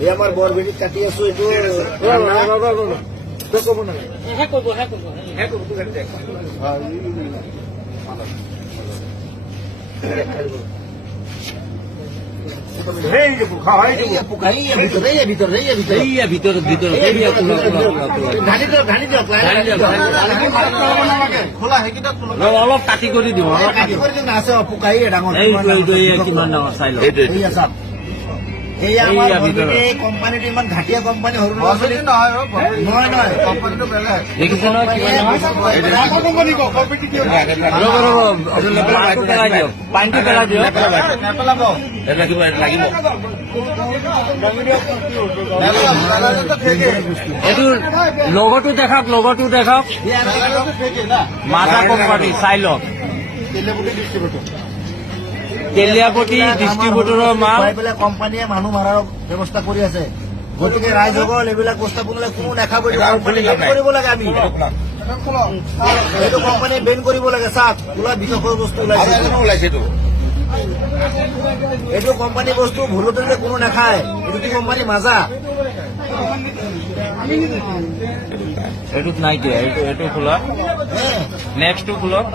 এই আমাৰ বৰ বেটি কাটি আছো এইটো অলপ কাটি কৰি দিওঁ আছে পোকাই ডাঙৰ কিমান ডাঙৰ চাই লওঁ কোম্পানীটো ইমান ঘাটিয়া কোম্পানী সৰু নহয় কোম্পানীটো বেলেগ দেখিছে নহয় পানীটো পেলাই দিয়ক লাগিব এইটো লগতো দেখাওক মাজা কোম্পানী চাই লওক তেলিয়াপতি ডিষ্ট্ৰিবিউটৰৰ মাল কোম্পানীয়ে মানুহ মাৰাৰ ব্যৱস্থা কৰি আছে গতিকে ৰাইজসকল এইবিলাক বস্তু বনালে কোনো নাখাব কৰিব লাগে আমি এইটো কোম্পানীয়ে বেন কৰিব লাগে চাওক ওলা বিষয়ৰ বস্তু ওলাইছে এইটো কোম্পানী বস্তু ভুলতে কোনো নাখায় এইটো কি কোম্পানী মাজা এইটোত নাই দিয়া এইটো খোলা নেক্সটটো খোলক